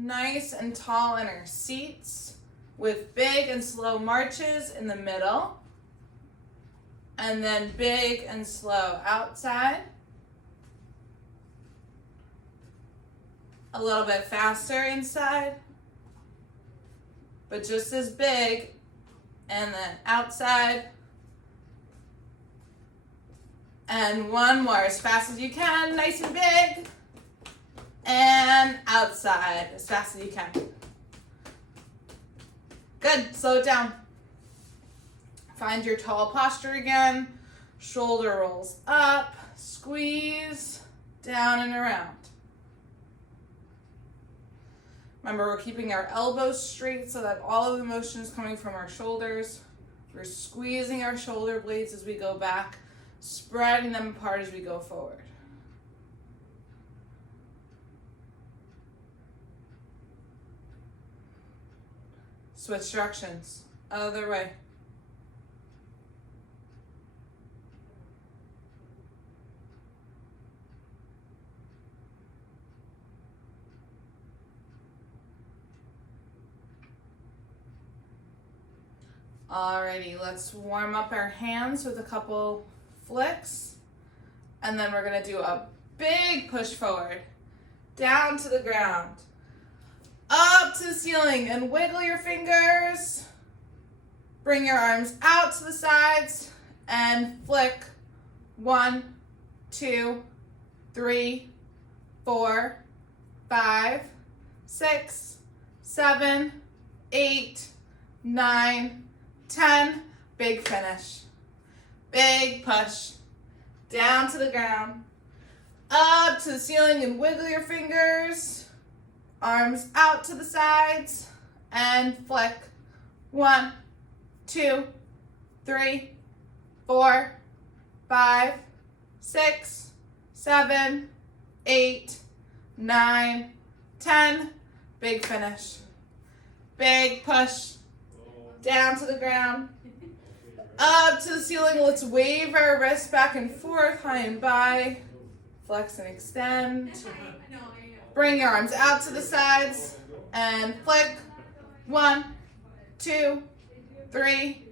nice and tall in our seats with big and slow marches in the middle. And then big and slow outside. A little bit faster inside, but just as big. And then outside. And one more, as fast as you can, nice and big. And outside, as fast as you can. Good, slow it down. Find your tall posture again. Shoulder rolls up, squeeze, down and around. Remember, we're keeping our elbows straight so that all of the motion is coming from our shoulders. We're squeezing our shoulder blades as we go back, spreading them apart as we go forward. Switch directions, other way. Alrighty, let's warm up our hands with a couple flicks. And then we're gonna do a big push forward, down to the ground, up to the ceiling, and wiggle your fingers. Bring your arms out to the sides and flick. 1, 2, 3, 4, 5, 6, 7, 8, 9, 10, big finish, big push, down to the ground, up to the ceiling and wiggle your fingers, arms out to the sides and flick. 1, 2, 3, 4, 5, 6, 7, 8, 9, 10, big finish, big push, down to the ground, up to the ceiling. Let's wave our wrists back and forth, high and by, flex and extend. Bring your arms out to the sides and flick. 1, 2, 3,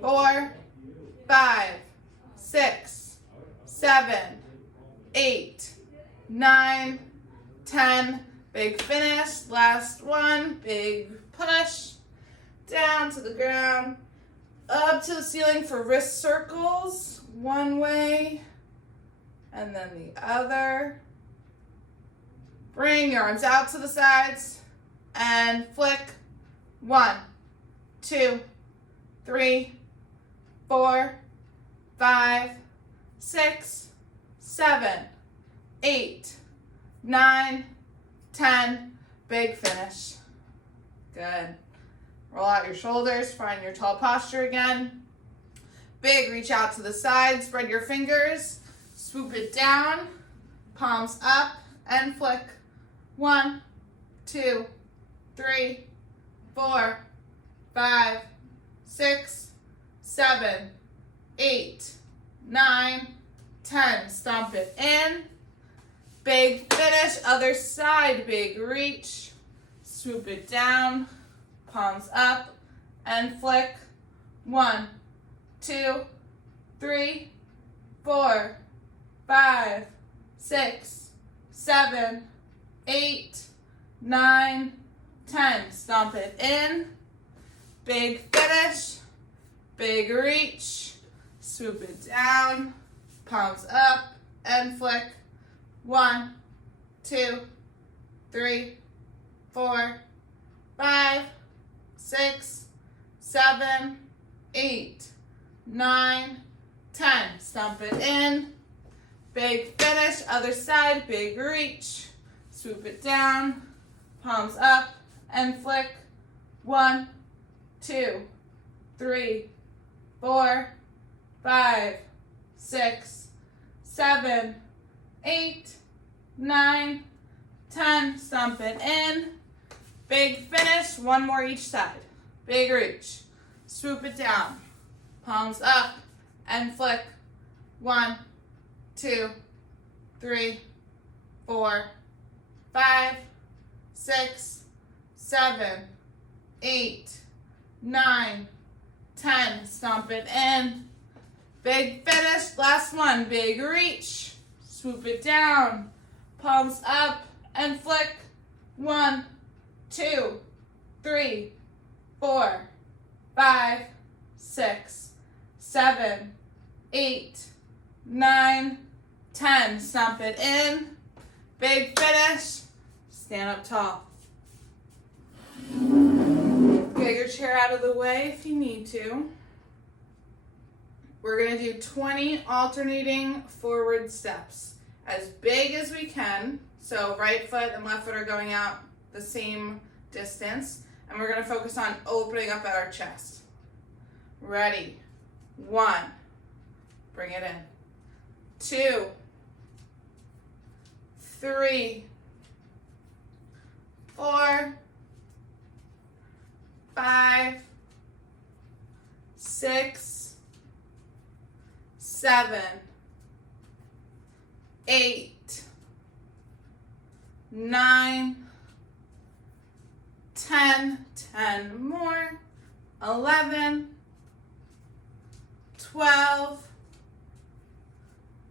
4, 5, 6, 7, 8, 9, 10, big finish. Last one, big push. Down to the ground, up to the ceiling for wrist circles, one way and then the other. Bring your arms out to the sides and flick. 1, 2, 3, 4, 5, 6, 7, 8, 9, 10, big finish. Good. Roll out your shoulders, find your tall posture again. Big, reach out to the side, spread your fingers, swoop it down, palms up and flick. 1, 2, 3, 4, 5, 6, 7, 8, 9, 10. Stomp it in. Big finish, other side, big reach. Swoop it down. Palms up and flick. 1, 2, 3, 4, 5, 6, 7, 8, 9, 10. Stomp it in. Big finish. Big reach. Swoop it down. Palms up and flick. 1, 2, 3, 4, 5, 6, 7, 8, 9, 10. Stomp it in. Big finish. Other side. Big reach. Swoop it down. Palms up and flick. 1, 2, 3, 4, 5, 6, 7, 8, 9, 10. Stomp it in. Big finish. One more each side. Big reach. Swoop it down. Palms up and flick. 1, 2, 3, 4, 5, 6, 7, 8, 9, 10. Stomp it in. Big finish. Last one. Big reach. Swoop it down. Palms up and flick. 1, 2, 3, 4, 5, 6, 7, 8, 9, 10. Stomp it in. Big finish. Stand up tall. Get your chair out of the way if you need to. We're going to do 20 alternating forward steps. As big as we can. So right foot and left foot are going out the same distance. And we're going to focus on opening up at our chest. Ready. 1. Bring it in. 2. 3. 4. 5. 6. 7. 8. 9. 10. 10 more. 11. 12.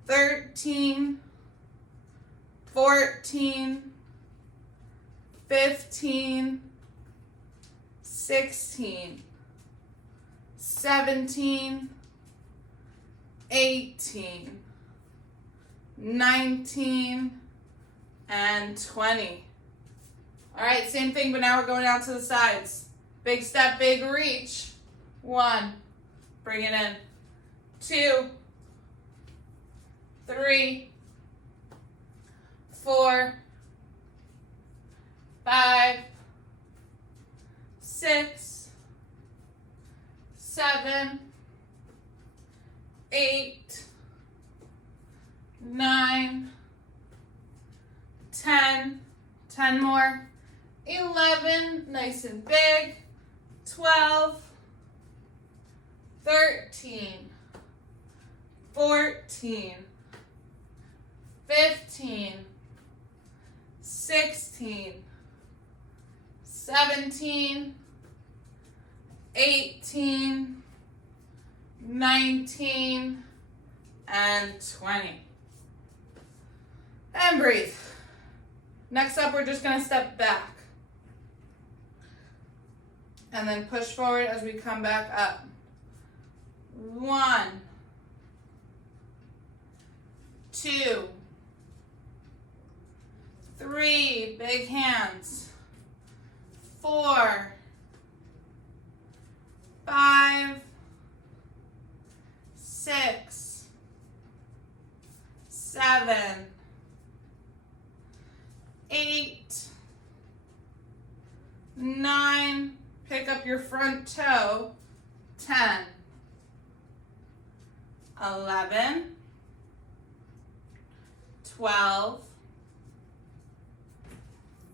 13. 14. 15. 16. 17. 18. 19. And 20. All right, same thing, but now we're going out to the sides. Big step, big reach. 1. Bring it in. 2. 3. 4. 5. 6. 7. 8. 9. 10. 10 more. 11. Nice and big. 12. 13. 14. 15. 16. 17. 18. 19. And 20. And breathe. Next up, we're just going to step back. And then push forward as we come back up. 1. 2. 3. Big hands. 4. 5. 6. 7. 8. 9. Pick up your front toe. 10. 11. 12.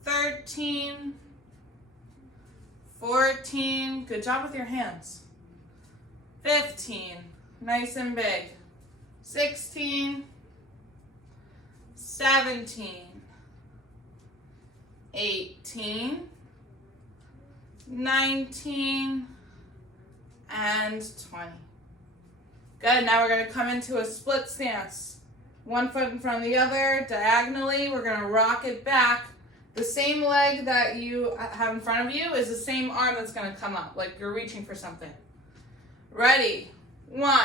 13. 14. Good job with your hands. 15. Nice and big. 16. 17. 18. 19. And 20. Good. Now we're going to come into a split stance. One foot in front of the other, diagonally. We're going to rock it back. The same leg that you have in front of you is the same arm that's going to come up, like you're reaching for something. Ready? 1,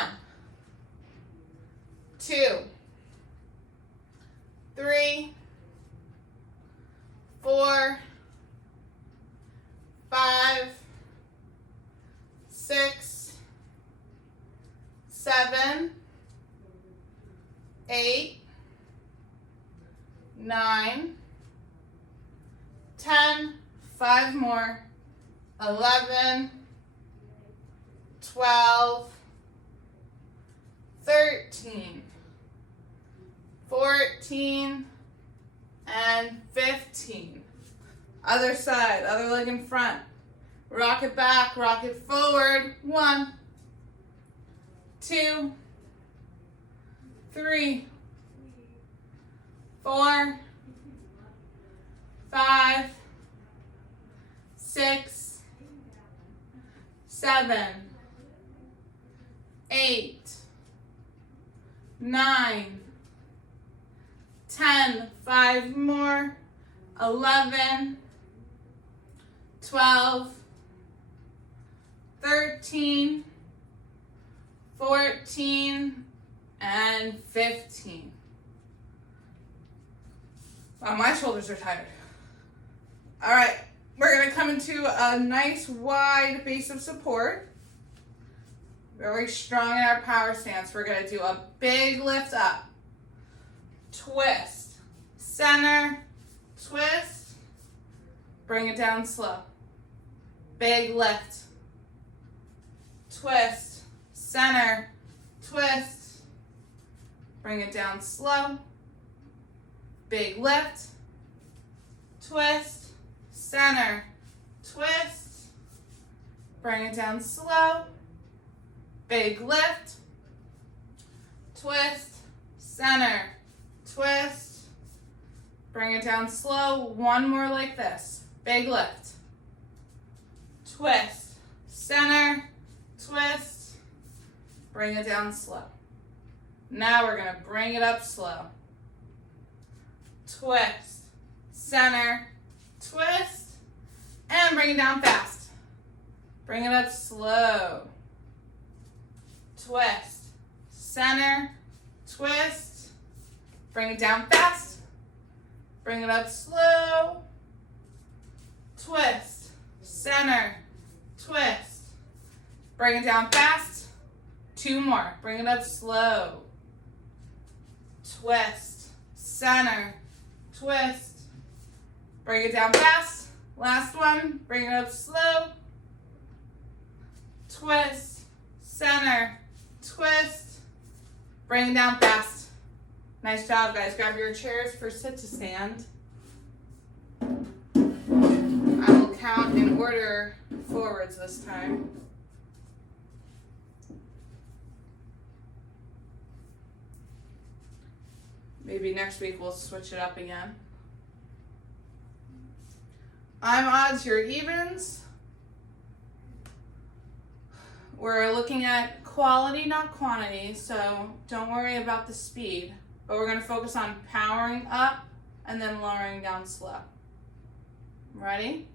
2, 3, 4, 5, 6, 7, 8, 9, 10, 5 more, 11, 12, 13, 14, and 15. Other side, other leg in front. Rock it back, rock it forward. 1, 2, 3, 4, 5, 6, 7, 8, 9, 10, 5 more, 11, 12, 13, 14, and 15. Wow, my shoulders are tired. All right, we're gonna come into a nice wide base of support. Very strong in our power stance. We're gonna do a big lift up. Twist, center, twist, bring it down slow. Big lift. Twist, center, twist, bring it down slow. Big lift, twist, center, twist, bring it down slow. Big lift, twist, center, twist, bring it down slow. One more like this. Big lift, twist, center, twist, bring it down slow. Now we're gonna bring it up slow. Twist, center, twist, and bring it down fast. Bring it up slow. Twist, center, twist, bring it down fast. Bring it up slow. Twist, center, twist, bring it down fast. 2 more. Bring it up slow. Twist, center, twist, bring it down fast. Last one. Bring it up slow. Twist, center, twist, bring it down fast. Nice job, guys. Grab your chairs for sit to stand. I will count in order forwards this time. Maybe next week we'll switch it up again. I'm odds, you're evens. We're looking at quality, not quantity, so don't worry about the speed. But we're going to focus on powering up and then lowering down slow. Ready?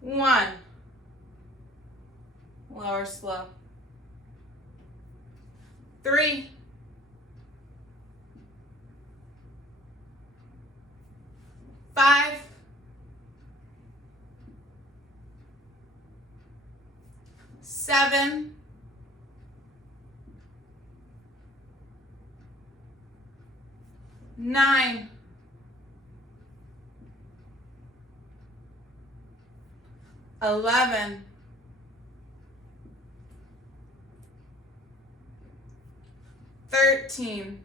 1. Lower slow. 3. 5. 7. 9. 11. 13.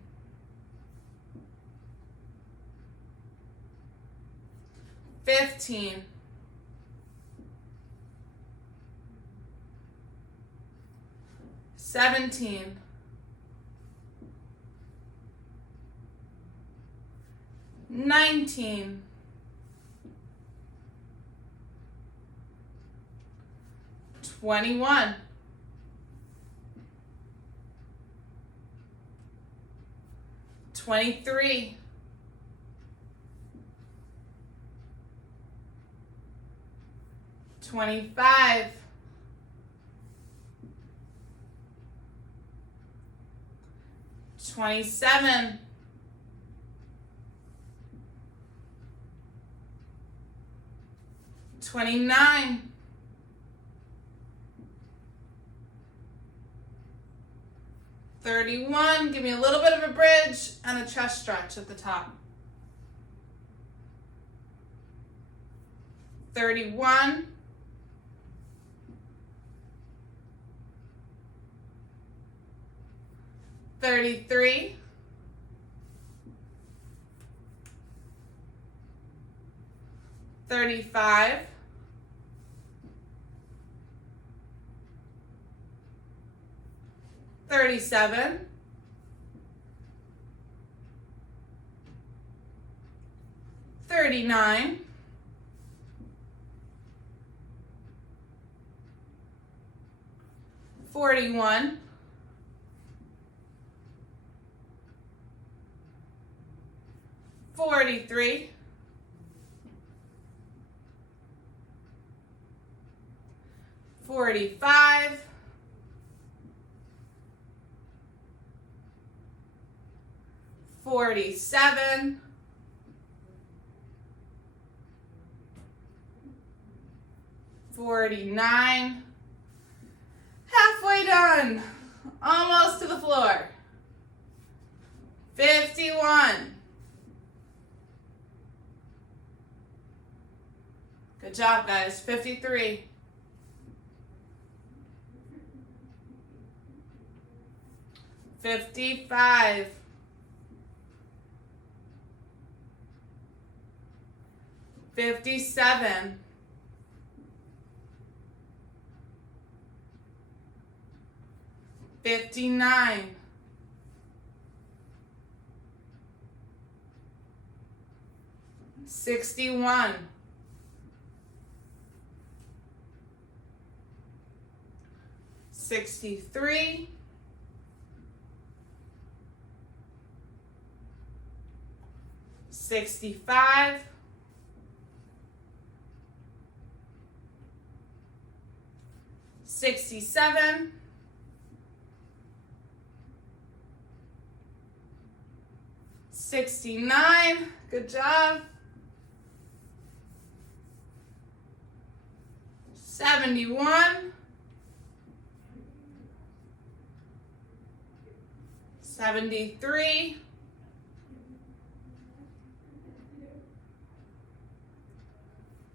15. 17. 19. 21. 23. 25. 27. 29. 31. Give me a little bit of a bridge and a chest stretch at the top. 31. 33. 35. 37. 39. 41, 43, 45, 47, 49, halfway done, almost to the floor, 51, good job guys, 53, 55, 57, 59, 61, 63, 65, 67, 69, good job, 71, 73,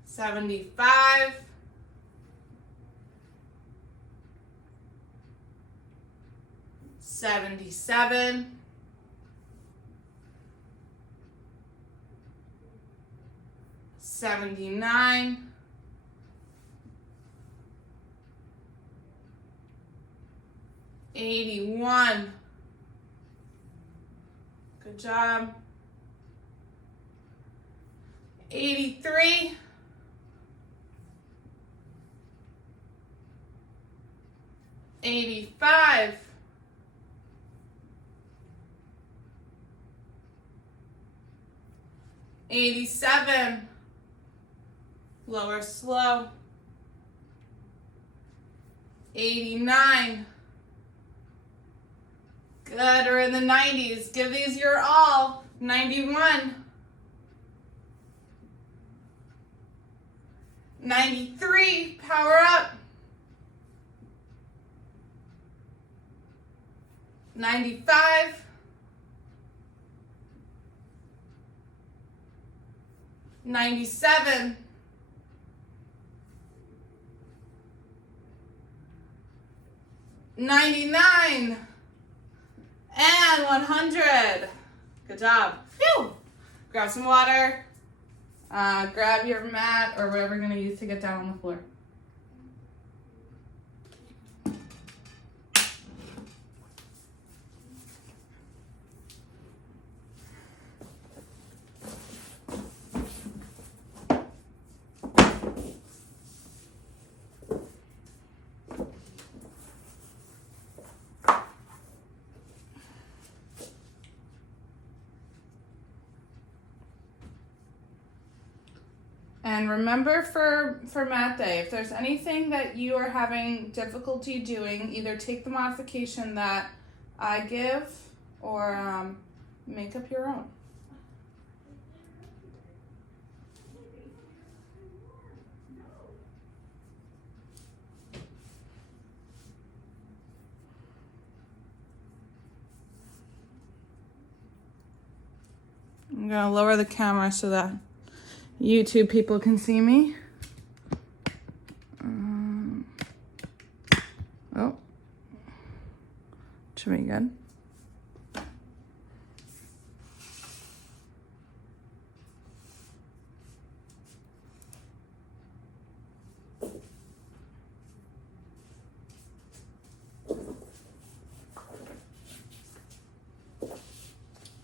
75, 77, 79, 81, good job, 83, 85, 87, lower slow, 89, good, we're in the 90s, give these your all, 91, 93, power up, 95, 97, 99, and 100. Good job. Phew. Grab some water, grab your mat or whatever you're gonna use to get down on the floor. And remember for mat day, if there's anything that you are having difficulty doing, either take the modification that I give or make up your own. I'm gonna lower the camera so that YouTube people can see me. Oh, should be good.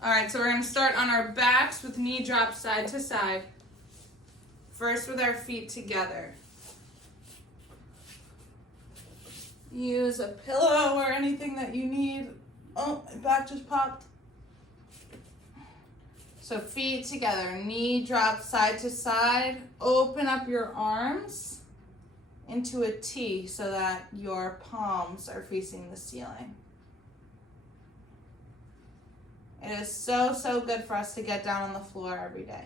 All right, so we're gonna start on our backs with knee drops side to side. First with our feet together. Use a pillow or anything that you need. Oh, my back just popped. So feet together, knee drop side to side. Open up your arms into a T so that your palms are facing the ceiling. It is so, so good for us to get down on the floor every day.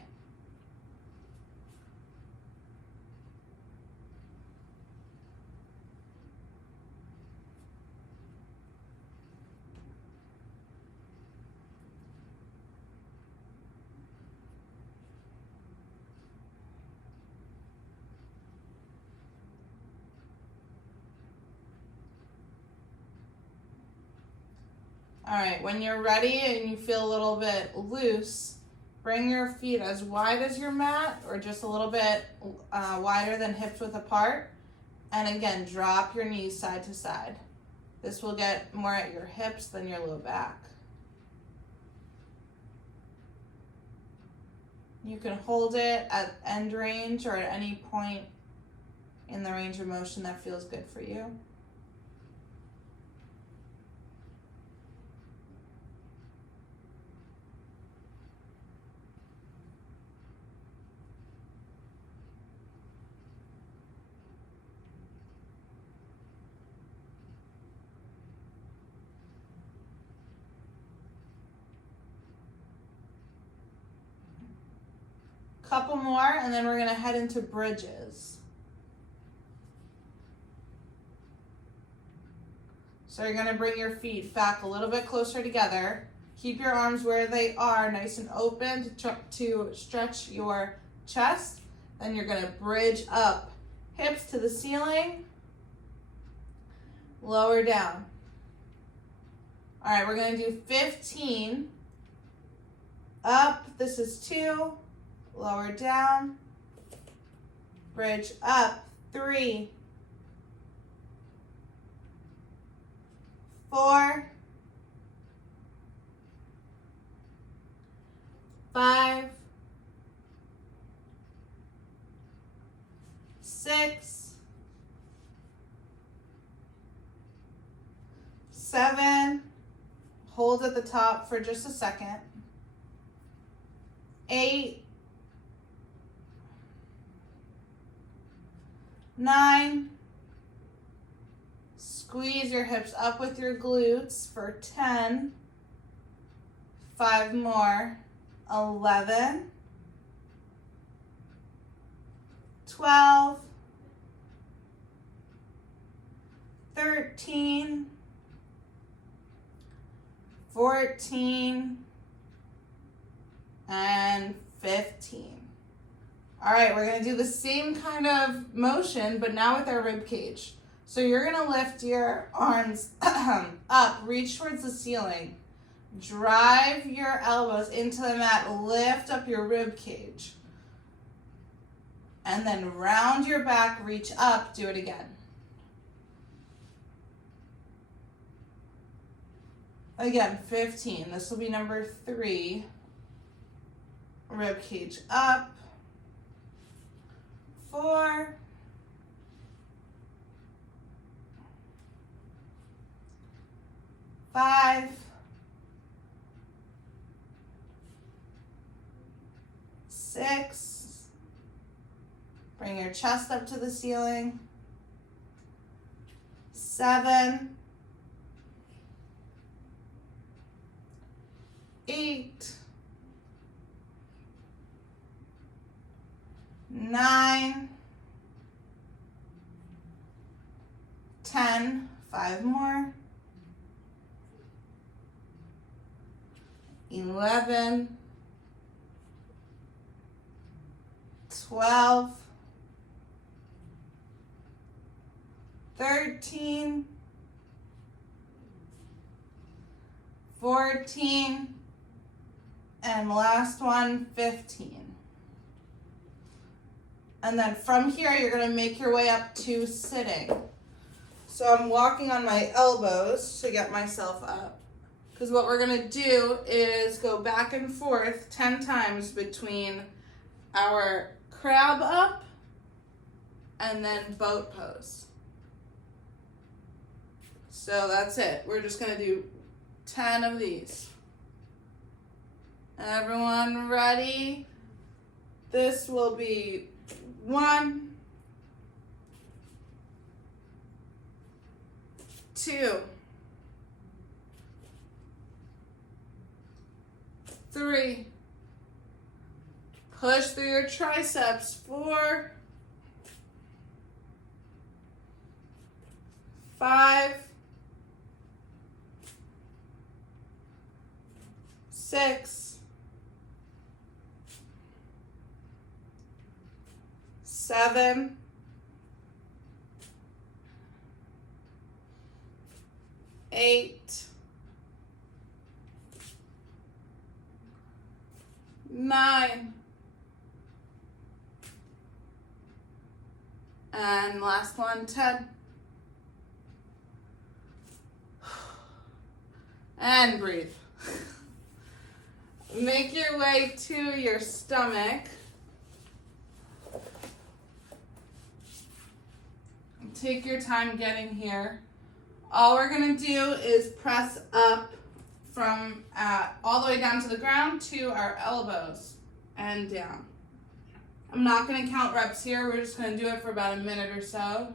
All right, when you're ready and you feel a little bit loose, bring your feet as wide as your mat or just a little bit wider than hips width apart. And again, drop your knees side to side. This will get more at your hips than your low back. You can hold it at end range or at any point in the range of motion that feels good for you. Couple more, and then we're gonna head into bridges. So you're gonna bring your feet back a little bit closer together. Keep your arms where they are, nice and open to stretch your chest. Then you're gonna bridge up, hips to the ceiling, lower down. All right, we're gonna do 15. Up, this is 2. Lower down, bridge up, 3, 4, 5, 6, 7, hold at the top for just a second, 8, 9, squeeze your hips up with your glutes for 10, 5 more, 11, 12, 13, 14, and 15. All right, we're gonna do the same kind of motion, but now with our rib cage. So you're gonna lift your arms up, reach towards the ceiling. Drive your elbows into the mat, lift up your rib cage. And then round your back, reach up, do it again. Again, 15, this will be number 3. Rib cage up. 4, 5, 6, bring your chest up to the ceiling, 7, 8, 9, 10, 5 more, 11, 12, 13, 14, and last one, 15. And then from here, you're gonna make your way up to sitting. So I'm walking on my elbows to get myself up. Because what we're gonna do is go back and forth 10 times between our crab up and then boat pose. So that's it. We're just gonna do 10 of these. Everyone ready? This will be 1, 2, 3. Push through your triceps. 4, 5, 6, 7, 8, 9, and last one, 10. And breathe. Make your way to your stomach. Take your time getting here. All we're gonna do is press up from all the way down to the ground to our elbows and down. I'm not gonna count reps here. We're just gonna do it for about a minute or so.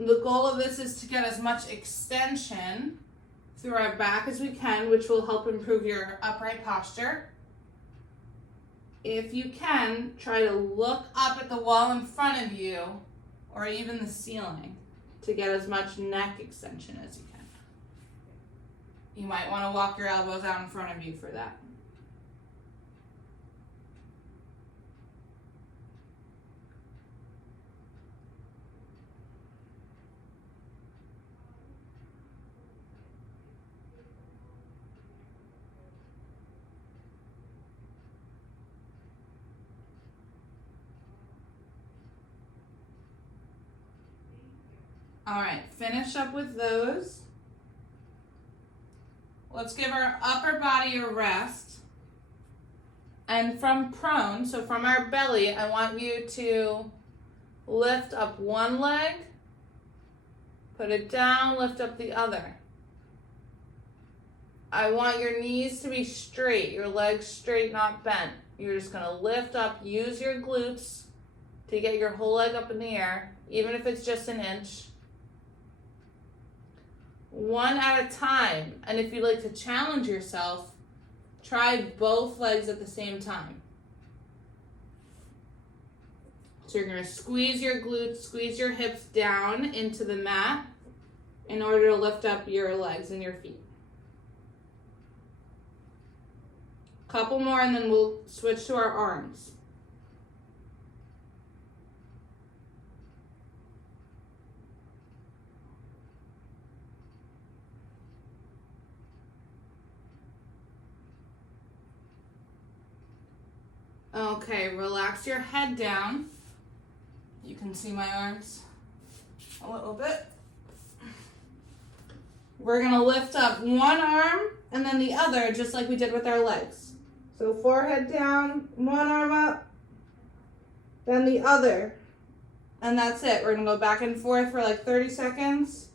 The goal of this is to get as much extension through our back as we can, which will help improve your upright posture. If you can, try to look up at the wall in front of you or even the ceiling to get as much neck extension as you can. You might want to walk your elbows out in front of you for that. All right, finish up with those. Let's give our upper body a rest. And from prone, so from our belly, I want you to lift up one leg, put it down, lift up the other. I want your knees to be straight, your legs straight, not bent. You're just gonna lift up, use your glutes to get your whole leg up in the air, even if it's just an inch. One at a time. And if you like to challenge yourself, try both legs at the same time. So you're going to squeeze your glutes, squeeze your hips down into the mat in order to lift up your legs and your feet. Couple more and then we'll switch to our arms. Okay, relax your head down. You can see my arms a little bit. We're gonna lift up one arm and then the other, just like we did with our legs. So forehead down, one arm up, then the other. And that's it. We're gonna go back and forth for like 30 seconds.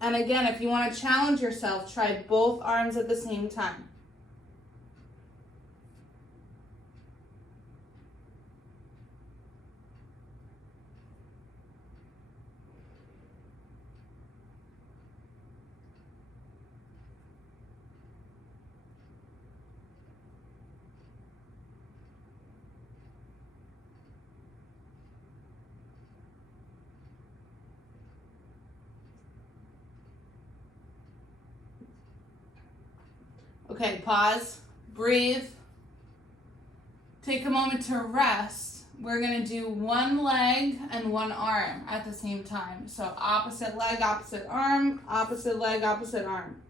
And again, if you wanna challenge yourself, try both arms at the same time. Okay, pause, breathe, take a moment to rest. We're gonna do one leg and one arm at the same time. So opposite leg, opposite arm, opposite leg, opposite arm.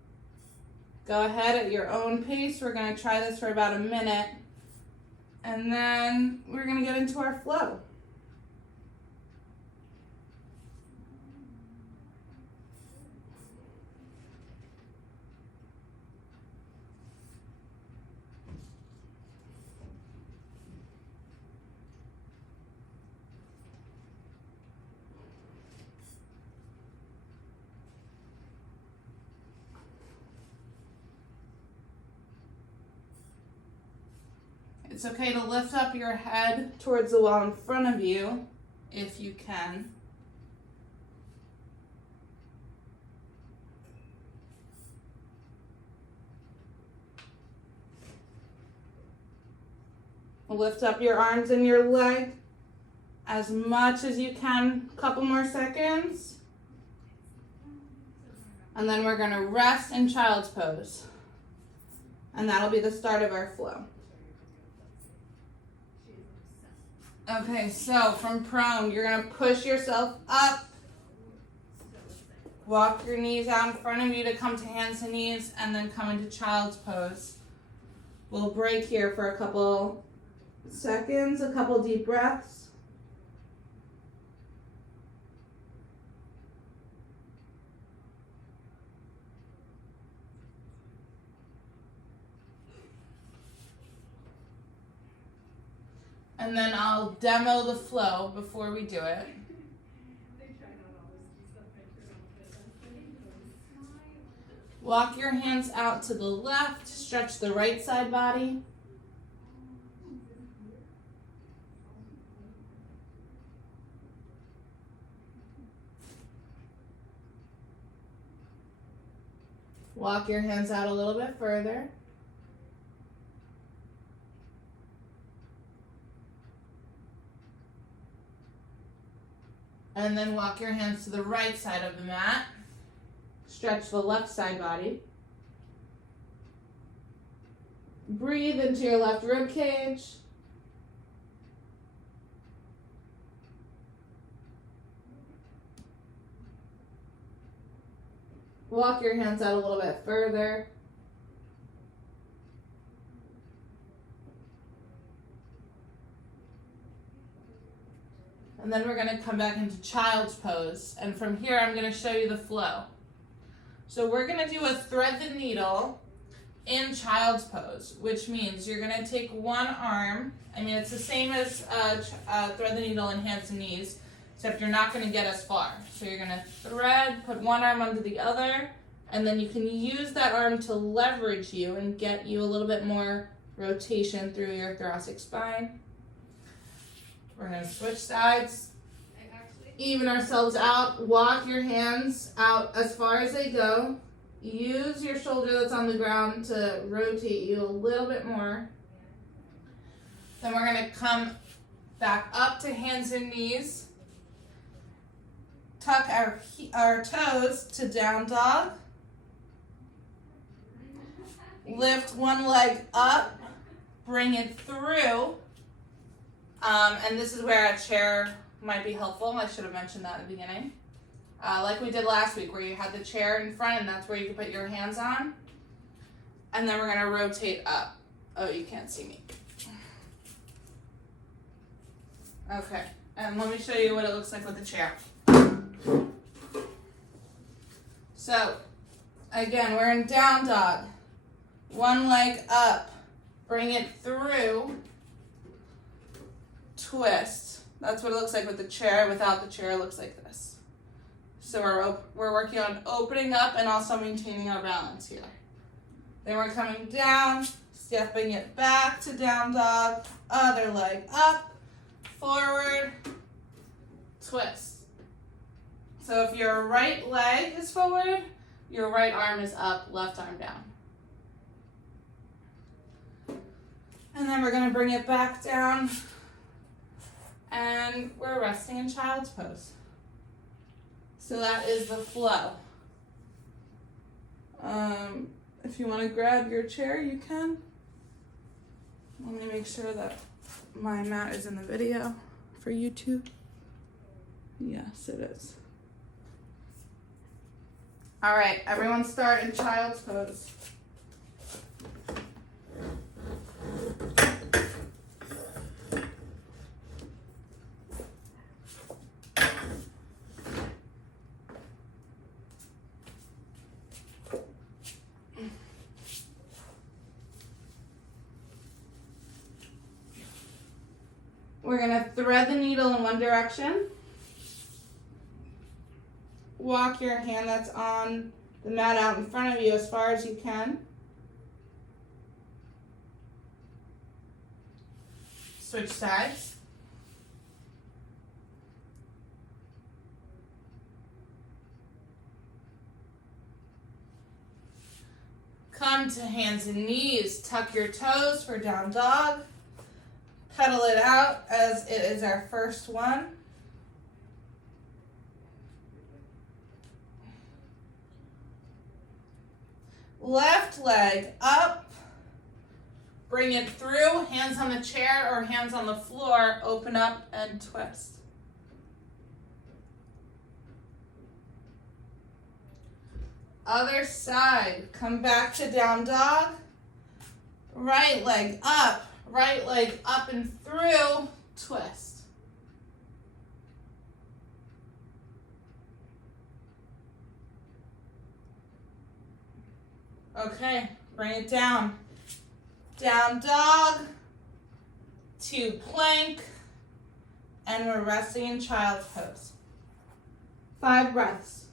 Go ahead at your own pace. We're gonna try this for about a minute and then we're gonna get into our flow. It's okay to lift up your head towards the wall in front of you if you can. Lift up your arms and your leg as much as you can. A couple more seconds. And then we're going to rest in child's pose. And that'll be the start of our flow. Okay, so from prone, you're going to push yourself up. Walk your knees out in front of you to come to hands and knees, and then come into child's pose. We'll break here for a couple seconds, a couple deep breaths. And then I'll demo the flow before we do it. Walk your hands out to the left, stretch the right side body. Walk your hands out a little bit further. And then walk your hands to the right side of the mat. Stretch the left side body. Breathe into your left rib cage. Walk your hands out a little bit further. And then we're going to come back into child's pose. And from here, I'm going to show you the flow. So we're going to do a thread the needle in child's pose, which means you're going to take one arm. I mean, it's the same as thread the needle in hands and knees, except you're not going to get as far. So you're going to thread, put one arm under the other, and then you can use that arm to leverage you and get you a little bit more rotation through your thoracic spine. We're going to switch sides, even ourselves out. Walk your hands out as far as they go. Use your shoulder that's on the ground to rotate you a little bit more. Then we're going to come back up to hands and knees. Tuck our toes to down dog. Lift one leg up. Bring it through. And this is where a chair might be helpful. I should have mentioned that in the beginning. Like we did last week, where you had the chair in front and that's where you can put your hands on. And then we're going to rotate up. Oh, you can't see me. Okay, and let me show you what it looks like with the chair. So, again, we're in down dog. One leg up. Bring it through. Twist. That's what it looks like with the chair. Without the chair, it looks like this. So we're working on opening up and also maintaining our balance here. Then we're coming down, stepping it back to down dog, other leg up, forward, twist. So if your right leg is forward, your right arm is up, left arm down. And then we're going to bring it back down. And we're resting in child's pose. So that is the flow. If you want to grab your chair, you can. Let me make sure that my mat is in the video for YouTube. Yes, it is. All right, everyone start in child's pose. We're going to thread the needle in one direction. Walk your hand that's on the mat out in front of you as far as you can. Switch sides. Come to hands and knees. Tuck your toes for down dog. Pedal it out as it is our first one. Left leg up. Bring it through. Hands on the chair or hands on the floor. Open up and twist. Other side. Come back to down dog. Right leg up and through, twist. Okay, bring it down. Down dog to plank, and we're resting in child's pose. 5 breaths.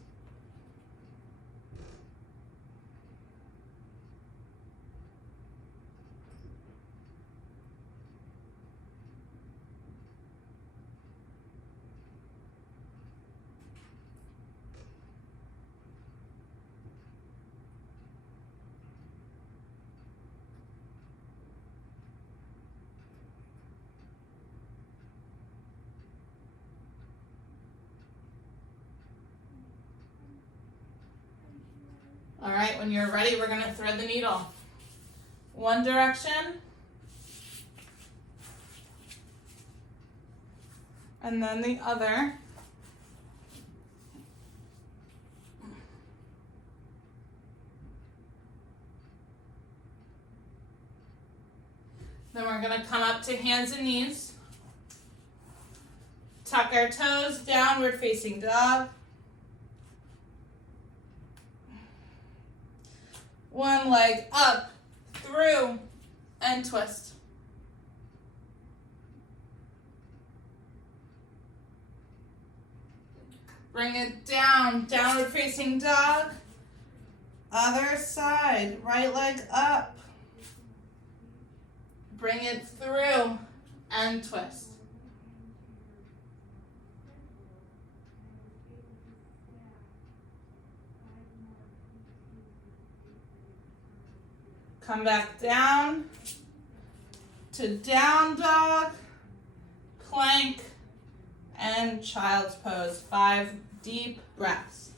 All right, when you're ready, we're gonna thread the needle. One direction, and then the other. Then we're gonna come up to hands and knees. Tuck our toes, downward facing dog. One leg up, through, and twist. Bring it down, downward facing dog. Other side, right leg up. Bring it through and twist. Come back down to down dog, plank, and child's pose. 5 deep breaths.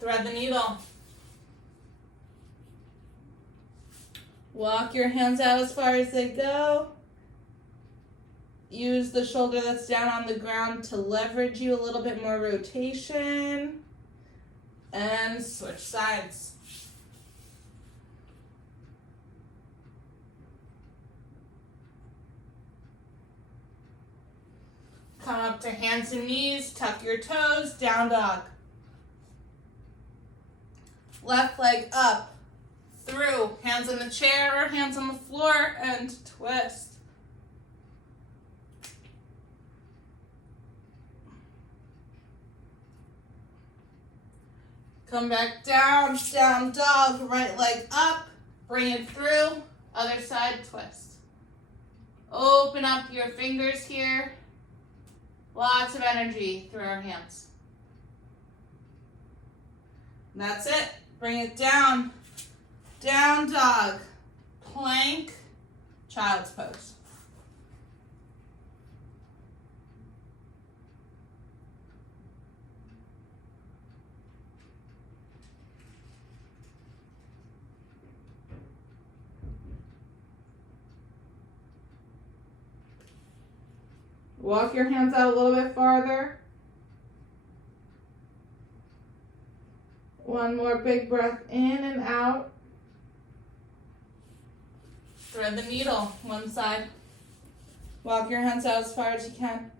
Thread the needle. Walk your hands out as far as they go. Use the shoulder that's down on the ground to leverage you a little bit more rotation. And switch sides. Come up to hands and knees, tuck your toes, down dog. Left leg up, through, hands on the chair or hands on the floor, and twist. Come back down, down dog, right leg up, bring it through, other side, twist. Open up your fingers here. Lots of energy through our hands. And that's it. Bring it down. Down dog. Plank. Child's pose. Walk your hands out a little bit farther. One more big breath in and out. Thread the needle, one side. Walk your hands out as far as you can.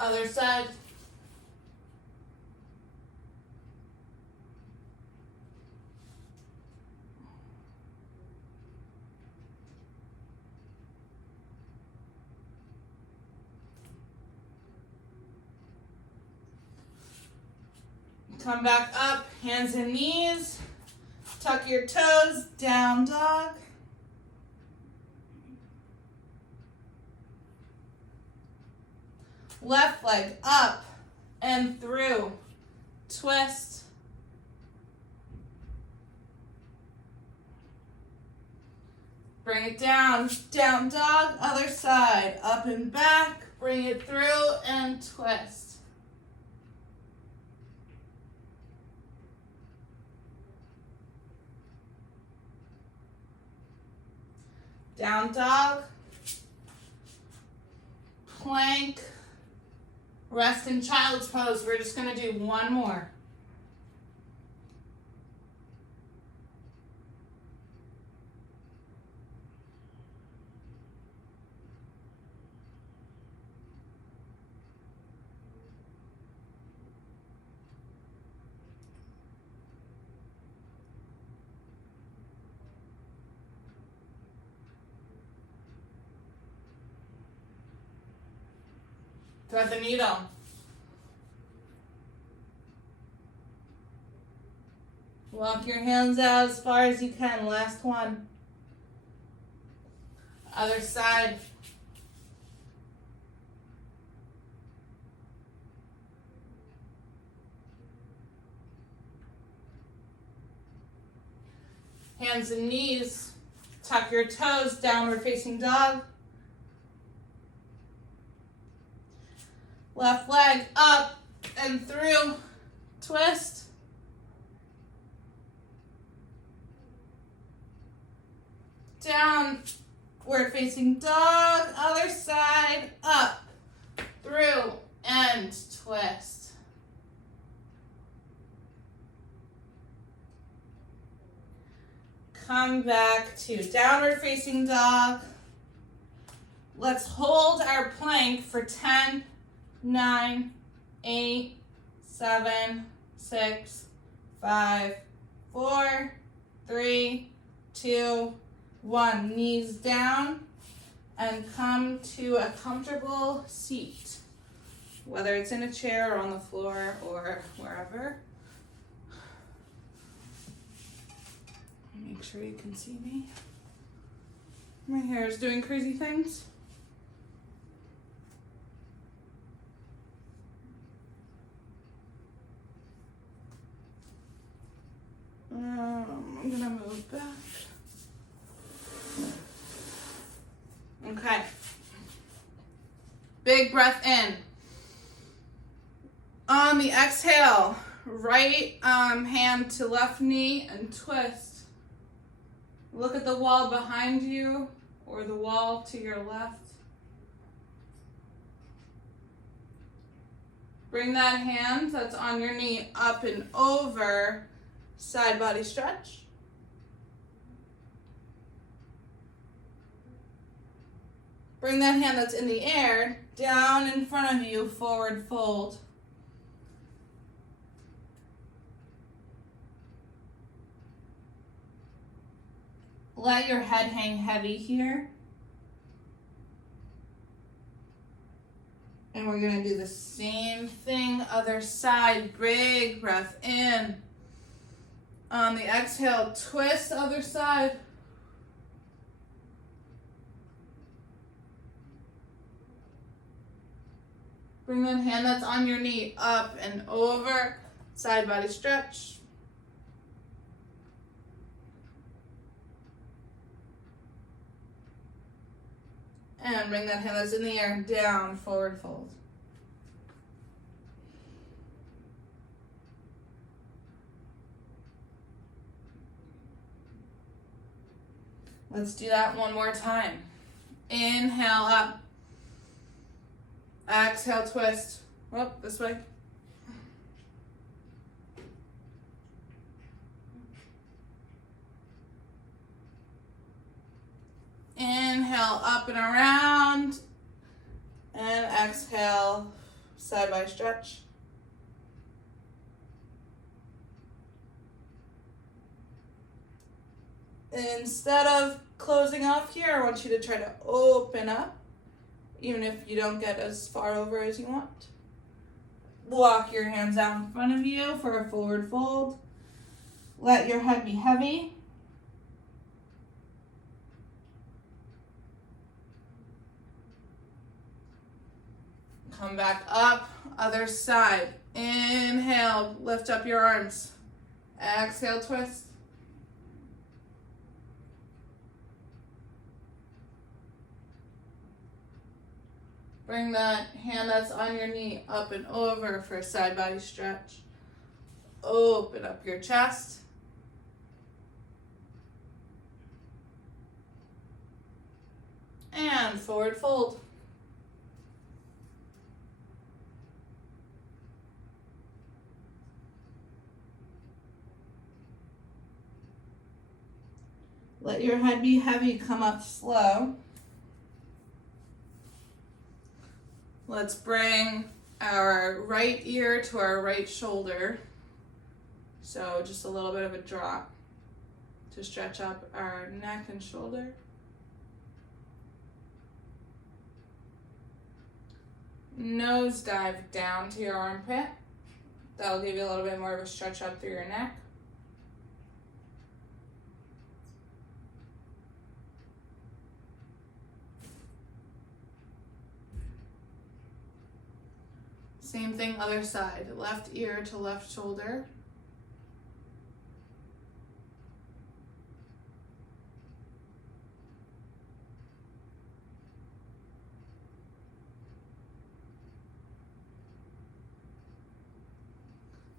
Other side. Come back up, hands and knees. Tuck your toes, down dog. Left leg up and through. Twist. Bring it down, down dog, other side. Up and back, bring it through and twist. Down dog, plank, rest in child's pose. We're just gonna do one more. Thread the needle. Walk your hands out as far as you can. Last one. Other side. Hands and knees. Tuck your toes, downward facing dog. Left leg up and through, twist. Downward facing dog, other side, up, through, and twist. Come back to downward facing dog. Let's hold our plank for 10, 9, 8, 7, 6, 5, 4, 3, 2, 1. Knees down and come to a comfortable seat, whether it's in a chair or on the floor or wherever. Make sure you can see me. My hair is doing crazy things. I'm gonna move back. Okay. Big breath in. On the exhale, right hand to left knee and twist. Look at the wall behind you or the wall to your left. Bring that hand that's on your knee up and over. Side body stretch. Bring that hand that's in the air down in front of you, forward fold. Let your head hang heavy here. And we're gonna do the same thing, other side. Big breath in. On the exhale, twist other side. Bring that hand that's on your knee up and over, side body stretch. And bring that hand that's in the air down, forward fold. Let's do that one more time. Inhale up. Exhale, twist. Oh, this way. Inhale up and around. And exhale, Side body stretch. Instead of closing off here, I want you to try to open up, even if you don't get as far over as you want. Walk your hands out in front of you for a forward fold. Let your head be heavy. Come back up, other side. Inhale, lift up your arms. Exhale, twist. Bring that hand that's on your knee up and over for a side body stretch. Open up your chest. And forward fold. Let your head be heavy, come up slow. Let's bring our right ear to our right shoulder. So just a little bit of a drop to stretch up our neck and shoulder. Nose dive down to your armpit. That'll give you a little bit more of a stretch up through your neck. Same thing, other side. Left ear to left shoulder.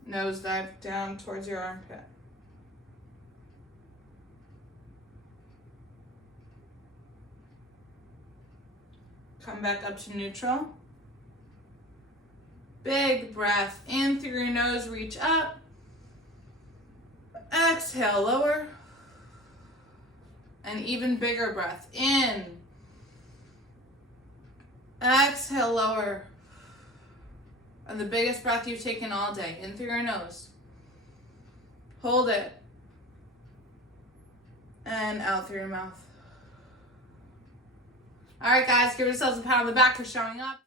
Nose dive down towards your armpit. Come back up to neutral. Big breath in through your nose, reach up. Exhale, lower. An even bigger breath in. Exhale, lower. And the biggest breath you've taken all day, in through your nose. Hold it. And out through your mouth. All right, guys, give yourselves a pat on the back for showing up.